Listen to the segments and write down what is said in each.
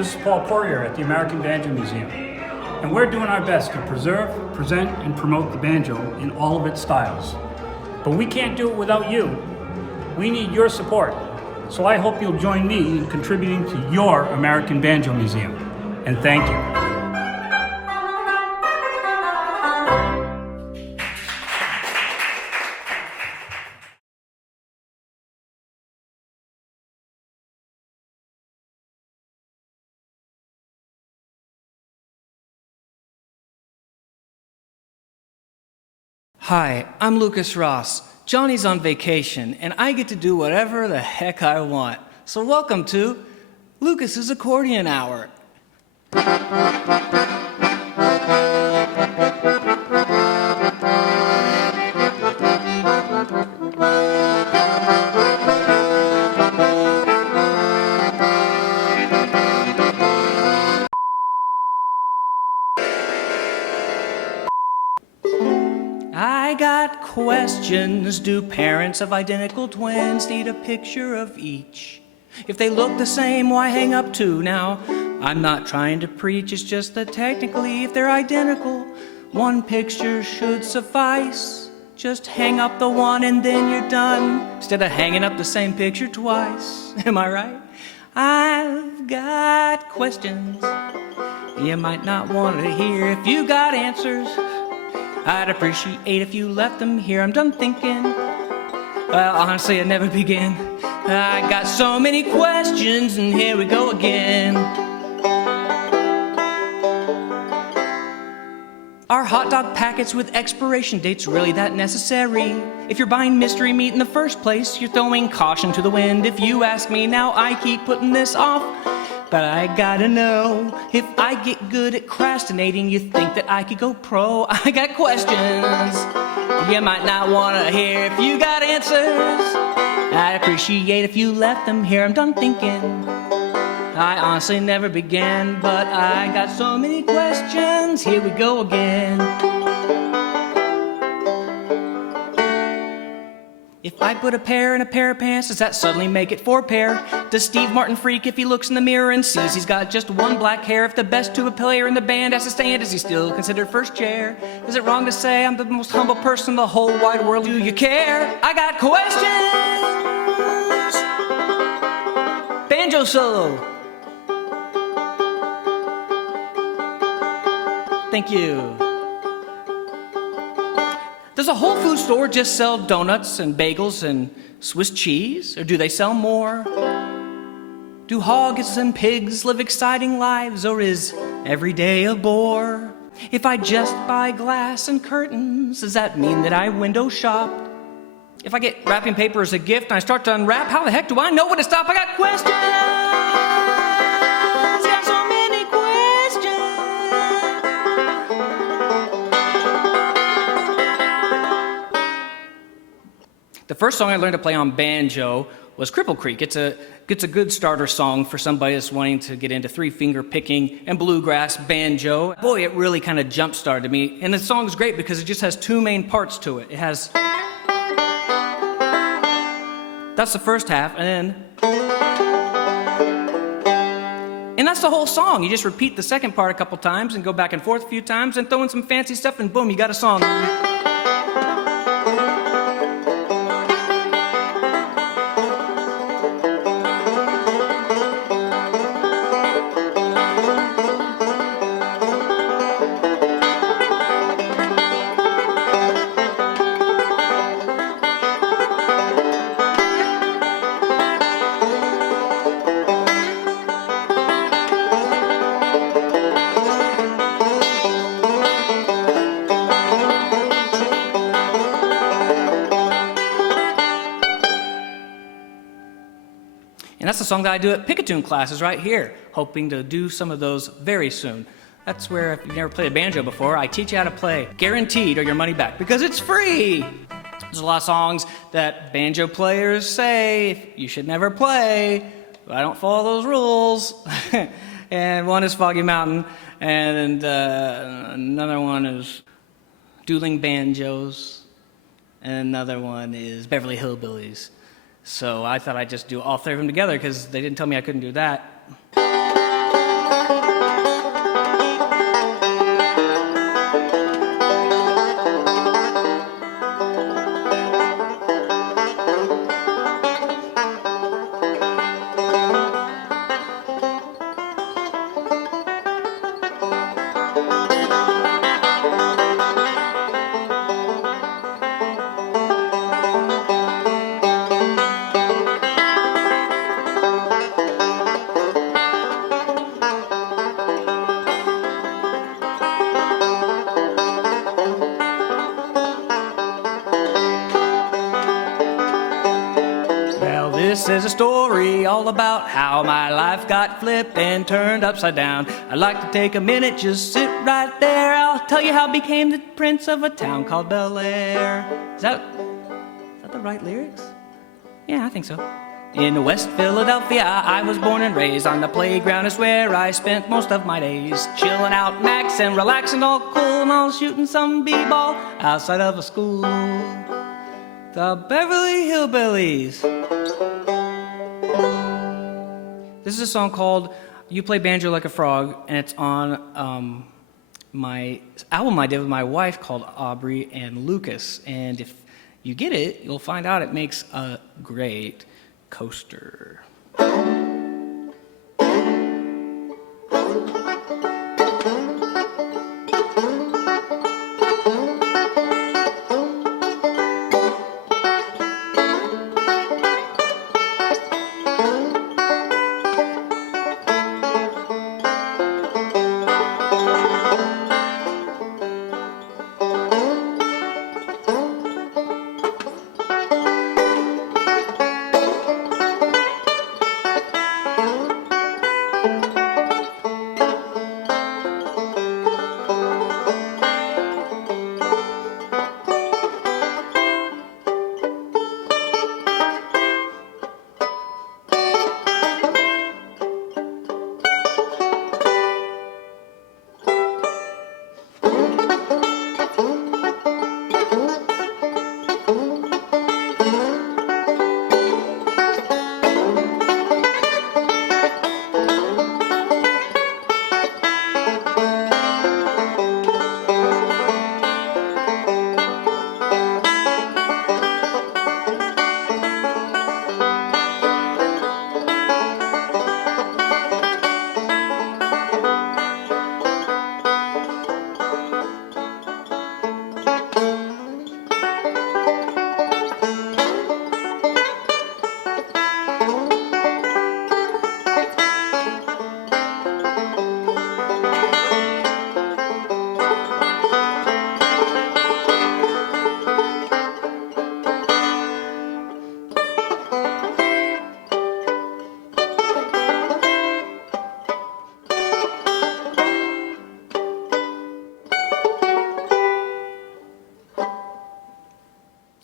This is Paul Poirier at the American Banjo Museum, and we're doing our best to preserve, present, and promote the banjo in all of its styles. But we can't do it without you. We need your support, so I hope you'll join me in contributing to your American Banjo Museum. And thank you. Hi, I'm Lucas Ross. Johnny's on vacation, and I get to do whatever the heck I want. So welcome to Lucas's Accordion Hour. I got questions. Do parents of identical twins need a picture of each? If they look the same, why hang up two? Now, I'm not trying to preach, it's just that technically if they're identical, one picture should suffice. Just hang up the one and then you're done, instead of hanging up the same picture twice. Am I right? I've got questions you might not want to hear. If you got answers, I'd appreciate if you left them here. I'm done thinking. Well, honestly, I never begin. I got so many questions, and here we go again. Are hot dog packets with expiration dates really that necessary? If you're buying mystery meat in the first place, you're throwing caution to the wind. If you ask me now, I keep putting this off. But I gotta know, if I get good at crastinating, you think that I could go pro? I got questions you might not wanna hear. If you got answers, I'd appreciate if you left them here. I'm done thinking. I honestly never began, but I got so many questions. Here we go again. If I put a pear in a pair of pants, does that suddenly make it four pair? Does Steve Martin freak if he looks in the mirror and sees he's got just one black hair? If the best tuba player in the band has to stand, is he still considered first chair? Is it wrong to say I'm the most humble person in the whole wide world? Do you care? I got questions! Banjo solo. Thank you. Does a Whole Foods store just sell donuts and bagels and Swiss cheese? Or do they sell more? Do hogs and pigs live exciting lives, or is every day a bore? If I just buy glass and curtains, does that mean that I window shop? If I get wrapping paper as a gift and I start to unwrap, how the heck do I know when to stop? I got questions! Got so many questions! The first song I learned to play on banjo was Cripple Creek. It's a good starter song for somebody that's wanting to get into three-finger picking and bluegrass banjo. Boy, it really kind of jump-started me. And the song is great because it just has two main parts to it. It has... That's the first half, and that's the whole song. You just repeat the second part a couple times and go back and forth a few times and throw in some fancy stuff, and boom, you got a song. And that's the song that I do at Pikachu classes right here, hoping to do some of those very soon. That's where, if you've never played a banjo before, I teach you how to play, guaranteed, or your money back, because it's free! There's a lot of songs that banjo players say you should never play, but I don't follow those rules. And one is Foggy Mountain, and another one is Dueling Banjos, and another one is Beverly Hillbillies. So I thought I'd just do all three of them together because they didn't tell me I couldn't do that. This is a story all about how my life got flipped and turned upside down. I'd like to take a minute, just sit right there. I'll tell you how I became the prince of a town called Bel Air. Is that the right lyrics? Yeah, I think so. In West Philadelphia, I was born and raised. On the playground is where I spent most of my days. Chilling out, maxing, relaxing, all cool, and all shooting some b-ball outside of a school. The Beverly Hillbillies. This is a song called You Play Banjo Like a Frog, and it's on my album I did with my wife called Aubrey and Lucas. And if you get it, you'll find out it makes a great coaster.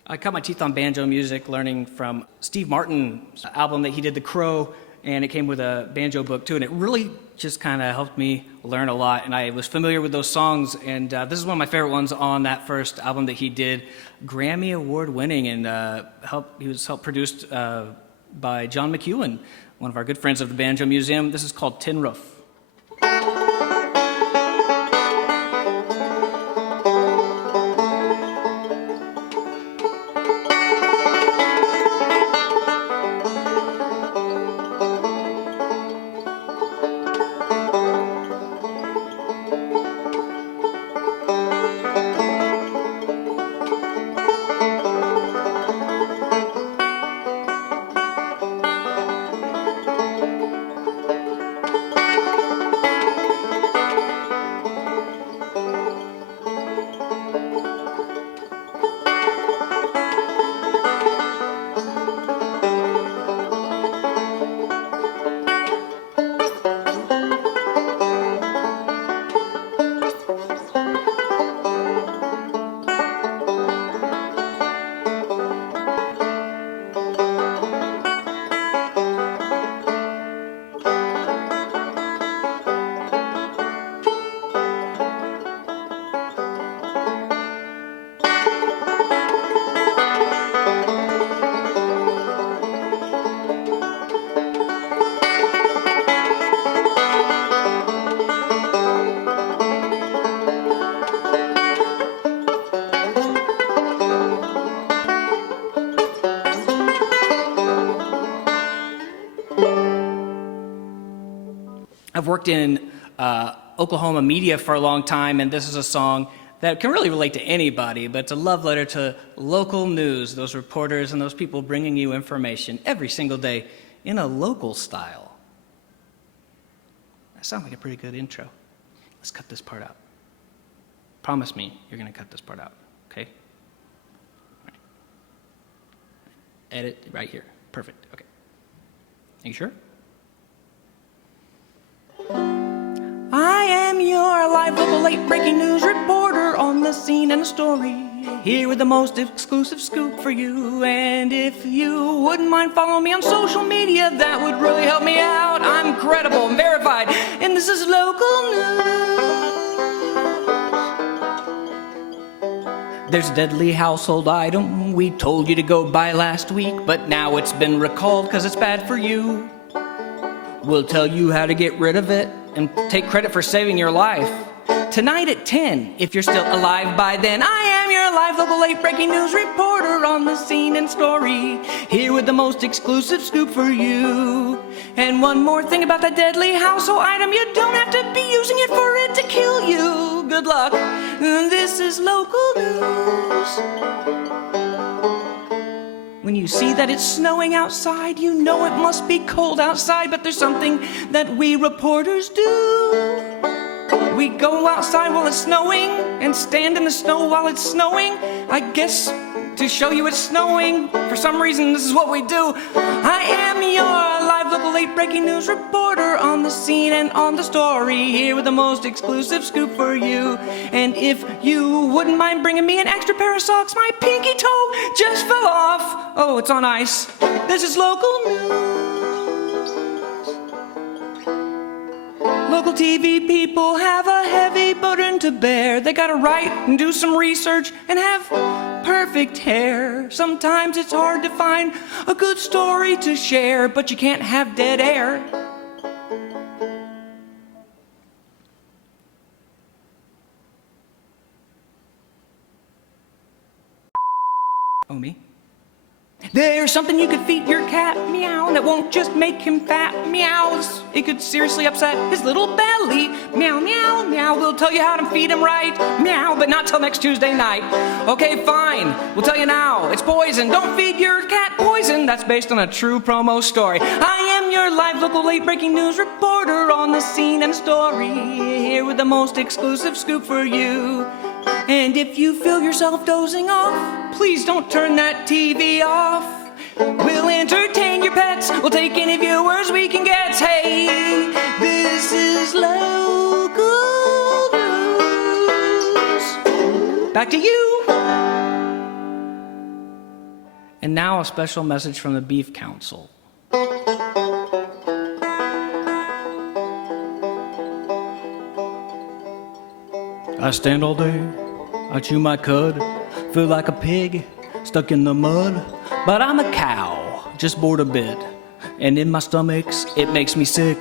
I cut my teeth on banjo music learning from Steve Martin's album that he did, The Crow, and it came with a banjo book too, and it really just kind of helped me learn a lot, and I was familiar with those songs, and this is one of my favorite ones on that first album that he did, Grammy Award winning, and he was helped produced by John McEwen, one of our good friends of the Banjo Museum. This is called Tin Roof. I've worked in Oklahoma media for a long time, and this is a song that can really relate to anybody, but it's a love letter to local news, those reporters and those people bringing you information every single day in a local style. That sounds like a pretty good intro. Let's cut this part out. Promise me you're going to cut this part out, okay? All right. Edit right here. Perfect. Okay. you sure? I am your live local late breaking news reporter on the scene and a story. Here with the most exclusive scoop for you. And if you wouldn't mind following me on social media, that would really help me out. I'm credible and verified, and this is local news. There's a deadly household item we told you to go buy last week, but now it's been recalled because it's bad for you. We'll tell you how to get rid of it and take credit for saving your life. Tonight at 10, if you're still alive by then, I am your live local late breaking news reporter on the scene and story. Here with the most exclusive scoop for you. And one more thing about that deadly household item, you don't have to be using it for it to kill you. Good luck. This is local news. When you see that it's snowing outside, you know it must be cold outside, but there's something that we reporters do. We go outside while it's snowing and stand in the snow while it's snowing. I guess to show you it's snowing, for some reason this is what we do. I am your live local late breaking news reporter on the scene and on the story. Here with the most exclusive scoop for you. And if you wouldn't mind bringing me an extra pair of socks, my pinky toe just fell off. Oh, it's on ice. This is local news. Local TV people have a heavy burden to bear. They gotta write and do some research and have perfect hair. Sometimes it's hard to find a good story to share, but you can't have dead air. Oh, me? There's something you could feed your cat, meow, that won't just make him fat, meows. It could seriously upset his little belly, meow, meow, meow. We'll tell you how to feed him right, meow, but not till next Tuesday night. Okay, fine, we'll tell you now, it's poison. Don't feed your cat poison. That's based on a true promo story. I am your live local late breaking news reporter on the scene and story. Here with the most exclusive scoop for you. And if you feel yourself dozing off, please don't turn that TV off. We'll entertain your pets, we'll take any viewers we can get. Hey, this is local news. Back to you. And now a special message from the Beef Council. I stand all day, I chew my cud, feel like a pig stuck in the mud. But I'm a cow, just bored a bit, and in my stomachs it makes me sick.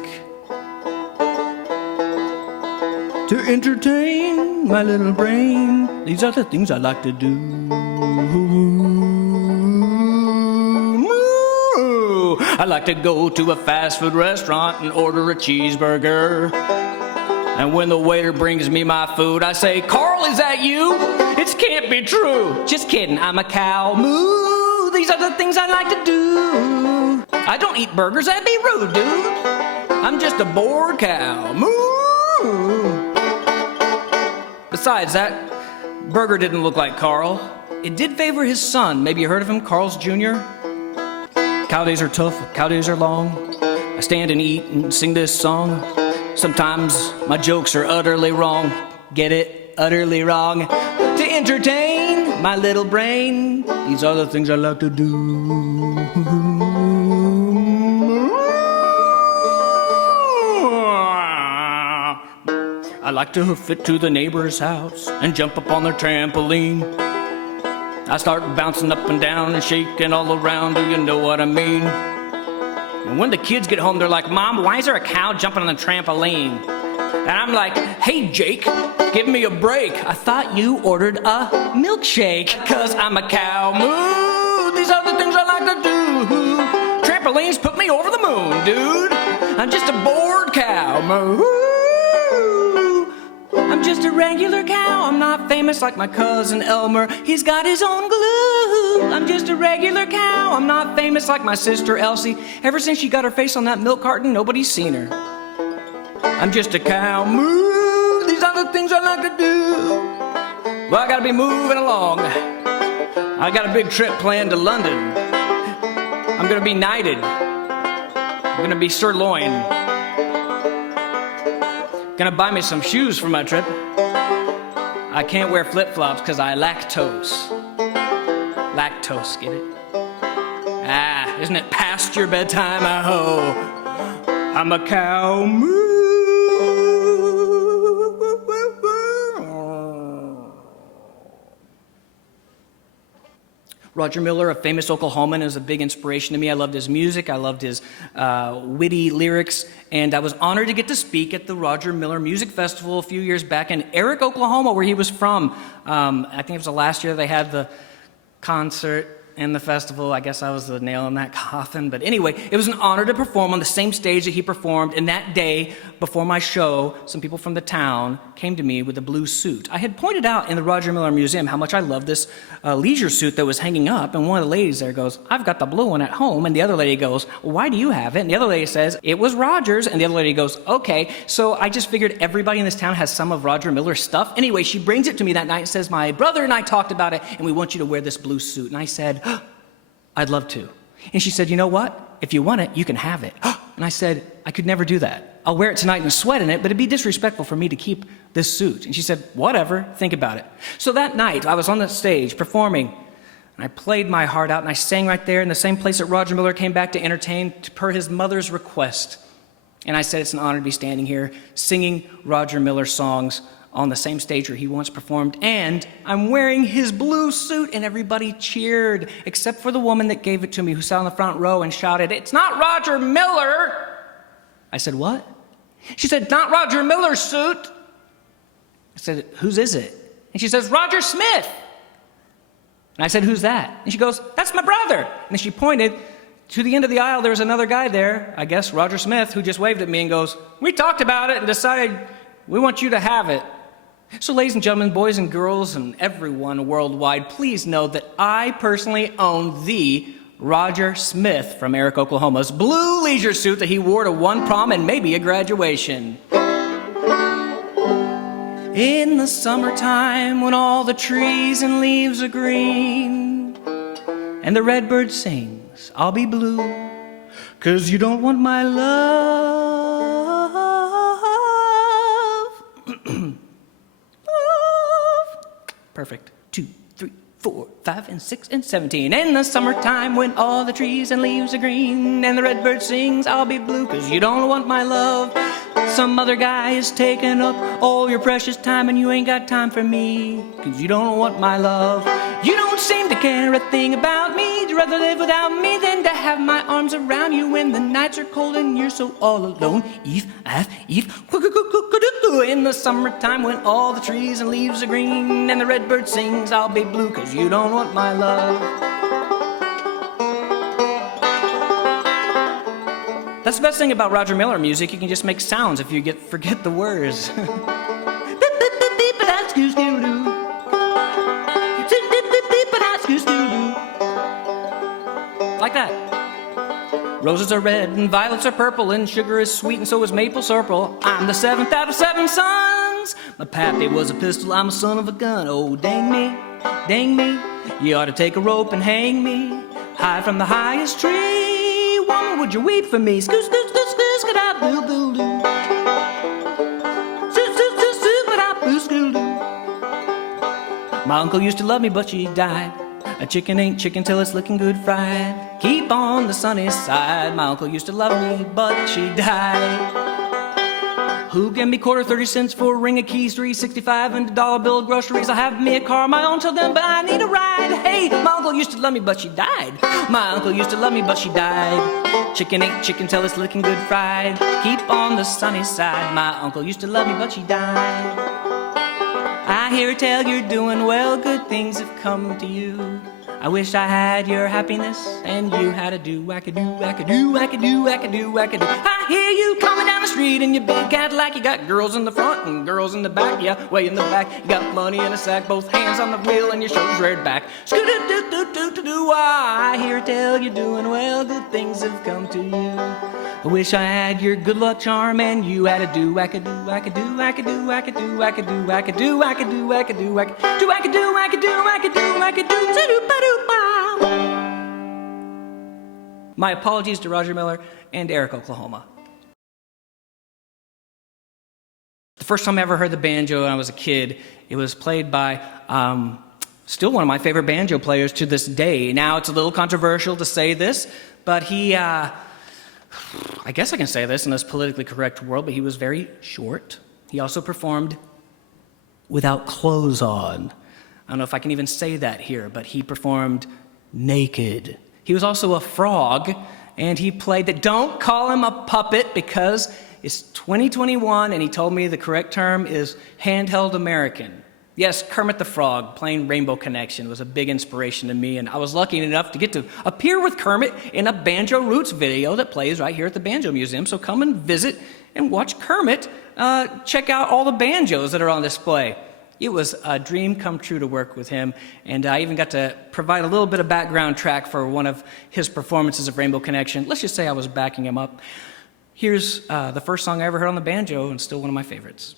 To entertain my little brain, these are the things I like to do. I like to go to a fast food restaurant and order a cheeseburger. And when the waiter brings me my food, I say, "Carl, is that you? It can't be true." Just kidding, I'm a cow. Moo, these are the things I like to do. I don't eat burgers, that'd be rude, dude. I'm just a bored cow. Moo. Besides, that burger didn't look like Carl. It did favor his son. Maybe you heard of him, Carl's Jr.? Cow days are tough, cow days are long. I stand and eat and sing this song. Sometimes my jokes are utterly wrong. Get it? Utterly wrong. To entertain my little brain, these are the things I like to do. I like to hoof it to the neighbor's house and jump up on their trampoline. I start bouncing up and down and shaking all around, do you know what I mean? And when the kids get home, they're like, "Mom, why is there a cow jumping on the trampoline?" And I'm like, "Hey, Jake, give me a break. I thought you ordered a milkshake." 'Cause I'm a cow. Moo, these are the things I like to do. Trampolines put me over the moon, dude. I'm just a bored cow. Moo. I'm just a regular cow. I'm not famous like my cousin Elmer. He's got his own glue. I'm just a regular cow. I'm not famous like my sister Elsie. Ever since she got her face on that milk carton, nobody's seen her. I'm just a cow. Moo. These are the things I like to do. Well, I gotta be moving along. I got a big trip planned to London. I'm gonna be knighted. I'm gonna be sirloin. Gonna buy me some shoes for my trip. I can't wear flip-flops because I lactose. Lactose, get it? Ah, isn't it past your bedtime? Oh, I'm a cow. Moo. Roger Miller, a famous Oklahoman, is a big inspiration to me. I loved his music, I loved his witty lyrics, and I was honored to get to speak at the Roger Miller Music Festival a few years back in Eric, Oklahoma, where he was from. I think it was the last year they had the concert and the festival. I guess I was the nail in that coffin. But anyway, it was an honor to perform on the same stage that he performed. And that day, before my show, some people from the town came to me with a blue suit. I had pointed out in the Roger Miller Museum how much I loved this leisure suit that was hanging up. And one of the ladies there goes, "I've got the blue one at home." And the other lady goes, "Well, why do you have it?" And the other lady says, "It was Roger's." And the other lady goes, "Okay." So I just figured everybody in this town has some of Roger Miller's stuff. Anyway, she brings it to me that night and says, "My brother and I talked about it, and we want you to wear this blue suit." And I said, "I'd love to." And she said, "You know what? If you want it, you can have it." And I said, "I could never do that. I'll wear it tonight and sweat in it, but it'd be disrespectful for me to keep this suit." And she said, "Whatever, think about it." So that night, I was on the stage performing, and I played my heart out, and I sang right there in the same place that Roger Miller came back to entertain per his mother's request. And I said, it's an honor to be standing here singing Roger Miller songs on the same stage where he once performed, and I'm wearing his blue suit, and everybody cheered, except for the woman that gave it to me, who sat on the front row and shouted, "It's not Roger Miller!" I said, "What?" She said, "Not Roger Miller's suit." I said, "Whose is it?" And she says, "Roger Smith." And I said, "Who's that?" And she goes, "That's my brother." And she pointed to the end of the aisle. There was another guy there, I guess Roger Smith, who just waved at me and goes, "We talked about it and decided we want you to have it." So ladies and gentlemen, boys and girls, and everyone worldwide, please know that I personally own the Roger Smith from Eric, Oklahoma's blue leisure suit that he wore to one prom and maybe a graduation. In the summertime, when all the trees and leaves are green, and the redbird sings, I'll be blue, 'cause you don't want my love. Perfect. 2, 3, 4, 5, and 6, and 17. In the summertime, when all the trees and leaves are green, and the redbird sings, I'll be blue, 'cause you don't want my love. Some other guy is taking up all your precious time, and you ain't got time for me, 'cause you don't want my love. You don't seem to care a thing about me. You'd rather live without me than to have my arms around you when the nights are cold and you're so all alone. Eve. In the summertime, when all the trees and leaves are green, and the redbird sings, I'll be blue, 'cause you don't want my love. That's the best thing about Roger Miller music. You can just make sounds if you forget the words. Like that. Roses are red and violets are purple, and sugar is sweet and so is maple syrup. I'm the 7th out of 7 sons. My pappy was a pistol, I'm a son of a gun. Oh, dang me, dang me. You ought to take a rope and hang me high from the highest tree. Woman, would you weep for me? Skoo, skoo, skoo, skoo, skoo, da, doo, doo, doo. Skoo, skoo, skoo, skoo, da, boo, skoo, doo. My uncle used to love me, but she died. A chicken ain't chicken till it's looking good fried. Keep on the sunny side. My uncle used to love me, but she died. Who gave me quarter 30 cents for a ring of keys, 3.65 and a dollar bill of groceries? I have me a car of my own till then, but I need a ride. Hey, my uncle used to love me, but she died. My uncle used to love me, but she died. Chicken ain't chicken till it's looking good fried. Keep on the sunny side. My uncle used to love me, but she died. I hear tell you're doing well, good things have come to you. I wish I had your happiness, and you had a do, I could do, I could do, I could do, I could do, I could do. I hear you coming down the street in your big Cadillac. You got girls in the front and girls in the back, yeah, way in the back. You got money in a sack, both hands on the wheel, and your shoulders reared back. Skoo-doo-doo-doo-doo-doo-doo. I hear tell you're doing well, good things have come to you. I wish I had your good luck charm, and you had a do, I could do, I could do, I could do, I could do, I could do, I could do, I could do, I could do, I could do, I could do, I could do, I could do, I could do, My apologies to Roger Miller and Eric, Oklahoma. The first time I ever heard the banjo when I was a kid, it was played by still one of my favorite banjo players to this day. Now, it's a little controversial to say this, but he, I guess I can say this in this politically correct world, but he was very short. He also performed without clothes on. I don't know if I can even say that here, but he performed naked. He was also a frog, and he played that. Don't call him a puppet because it's 2021, and he told me the correct term is handheld American. Yes, Kermit the Frog playing Rainbow Connection was a big inspiration to me, and I was lucky enough to get to appear with Kermit in a Banjo Roots video that plays right here at the Banjo Museum. So come and visit and watch Kermit check out all the banjos that are on display. It was a dream come true to work with him, and I even got to provide a little bit of background track for one of his performances of Rainbow Connection. Let's just say I was backing him up. Here's the first song I ever heard on the banjo, and still one of my favorites.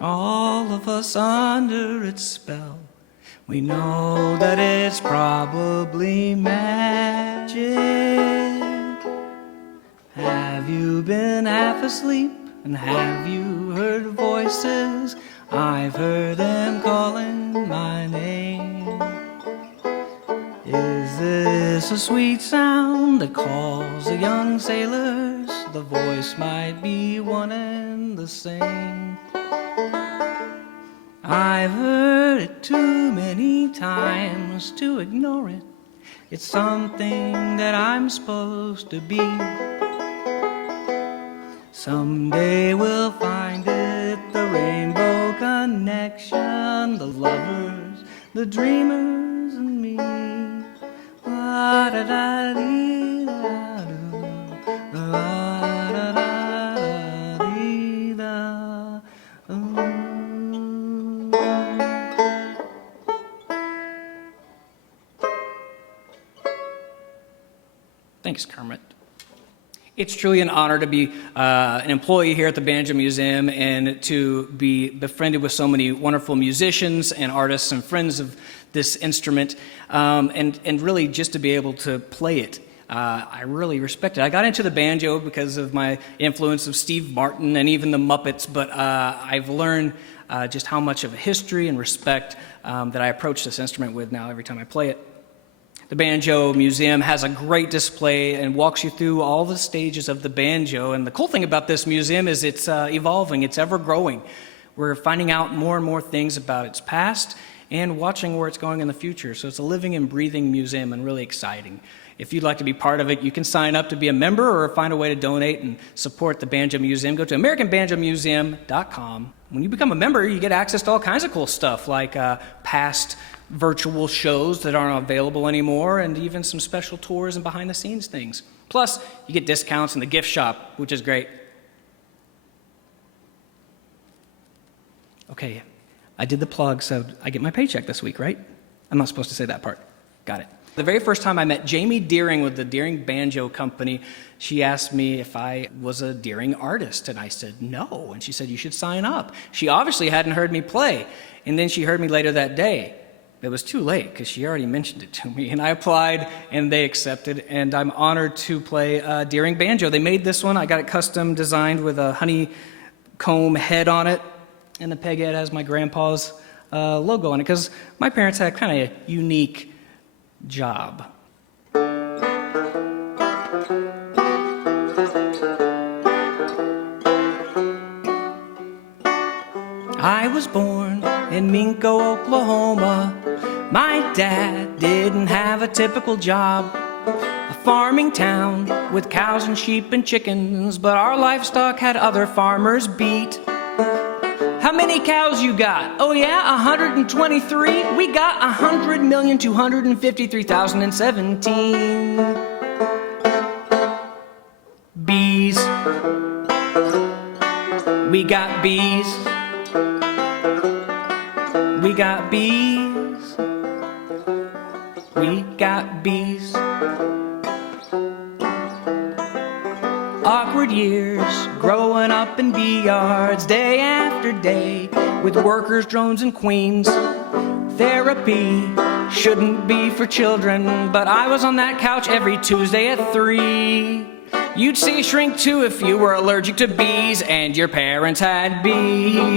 All of us under its spell, we know that it's probably magic. Have you been half asleep and have you heard voices? I've heard them calling my name. Is this a sweet sound that calls the young sailors? The voice might be one and the same. I've heard it too many times to ignore it. It's something that I'm supposed to be. Someday we'll find it, the rainbow connection, the lovers, the dreamers, and me. La-da-da-dee-da-do, la-da-da-dee-da-do. Thanks, Kermit. It's truly an honor to be an employee here at the Banjo Museum and to be befriended with so many wonderful musicians and artists and friends of this instrument, and really just to be able to play it. I really respect it. I got into the banjo because of my influence of Steve Martin and even the Muppets, but I've learned just how much of a history and respect that I approach this instrument with now every time I play it. The Banjo Museum has a great display and walks you through all the stages of the banjo. And the cool thing about this museum is it's evolving, it's ever growing. We're finding out more and more things about its past and watching where it's going in the future. So it's a living and breathing museum and really exciting. If you'd like to be part of it, you can sign up to be a member or find a way to donate and support the Banjo Museum. Go to AmericanBanjoMuseum.com. When you become a member, you get access to all kinds of cool stuff like past virtual shows that aren't available anymore and even some special tours and behind-the-scenes things. Plus, you get discounts in the gift shop, which is great. Okay, I did the plug, so I get my paycheck this week, right? I'm not supposed to say that part. Got it. The very first time I met Jamie Deering with the Deering Banjo Company, she asked me if I was a Deering artist, and I said no, and she said, you should sign up. She obviously hadn't heard me play, and then she heard me later that day. It was too late, because she already mentioned it to me, and I applied, and they accepted, and I'm honored to play Deering Banjo. They made this one. I got it custom designed with a honeycomb head on it, and the peg head has my grandpa's logo on it, because my parents had kind of a unique job. I was born in Minko, Oklahoma. My dad didn't have a typical job. A farming town with cows and sheep and chickens, but our livestock had other farmers beat. How many cows you got? Oh yeah, 123. We got 100,253,017 bees. We got bees. We got bees. We got bees. Awkward years, growing up in bee yards, day after day, with workers, drones, and queens. Therapy shouldn't be for children, but I was on that couch every Tuesday at 3. You'd see shrink too if you were allergic to bees and your parents had bees.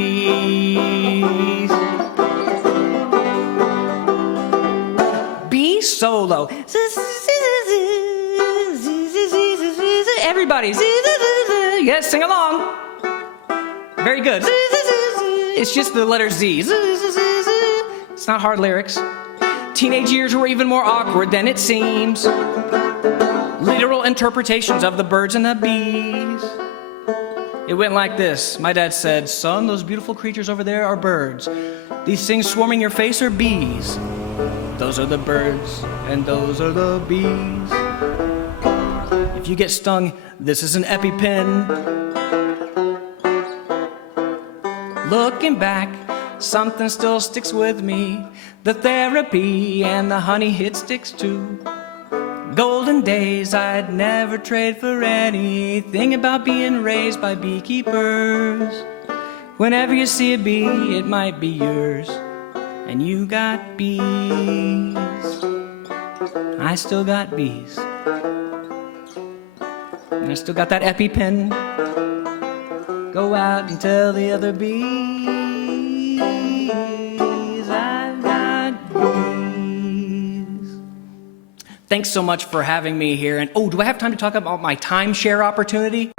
Bee solo. Everybody, yes, sing along. Very good. It's just the letter Z. It's not hard lyrics. Teenage years were even more awkward than it seems. Literal interpretations of the birds and the bees. It went like this. My dad said, son, those beautiful creatures over there are birds. These things swarming your face are bees. Those are the birds, and those are the bees. If you get stung, this is an EpiPen. Looking back, something still sticks with me. The therapy and the honey hit sticks too. Golden days I'd never trade for anything about being raised by beekeepers. Whenever you see a bee, it might be yours. And you got bees. I still got bees. And I still got that EpiPen. Go out and tell the other bees I've got bees. Thanks so much for having me here. And oh, do I have time to talk about my timeshare opportunity?